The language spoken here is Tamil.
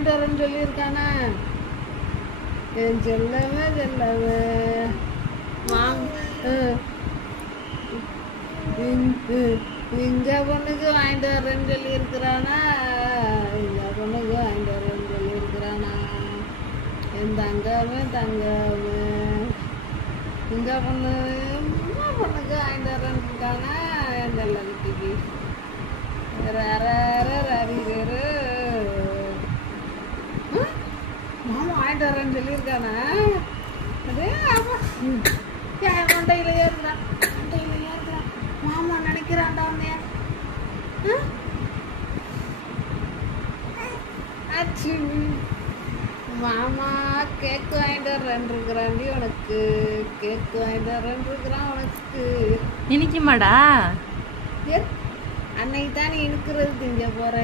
வாங்கிட்டு வரேன்னு சொல்லியிருக்கானா? என் செல்லவே இங்க பொண்ணுக்கு வாங்கிட்டு வரேன்னு சொல்லியிருக்கிறானா? இங்க பொண்ணுக்கு வாங்கிட்டு வரேன்னு சொல்லியிருக்கிறானா? என் தங்கமே இங்க பொண்ணுக்கு வாங்கிட்டு வரேன்னு இருக்கானா? என் செல்ல குட்டிக்கு மாமா வாங்கிட்டு வரேன்னு சொல்லியிருக்கானா? அதே மண்டையில ஏறுறான் மாமா நினைக்கிறான்டா உன்னைய. ஆச்சு மாமா கேக்கு வாங்கிட்டு வரேன்னு இருக்கிறாண்டி உனக்கு. கேக்கு வாங்கிட்டு வரேன்னு இருக்கிறான் உனக்கு. இனிக்குமாடா? அன்னைக்கு தான் நீ இனுக்கிறது திங்க போற.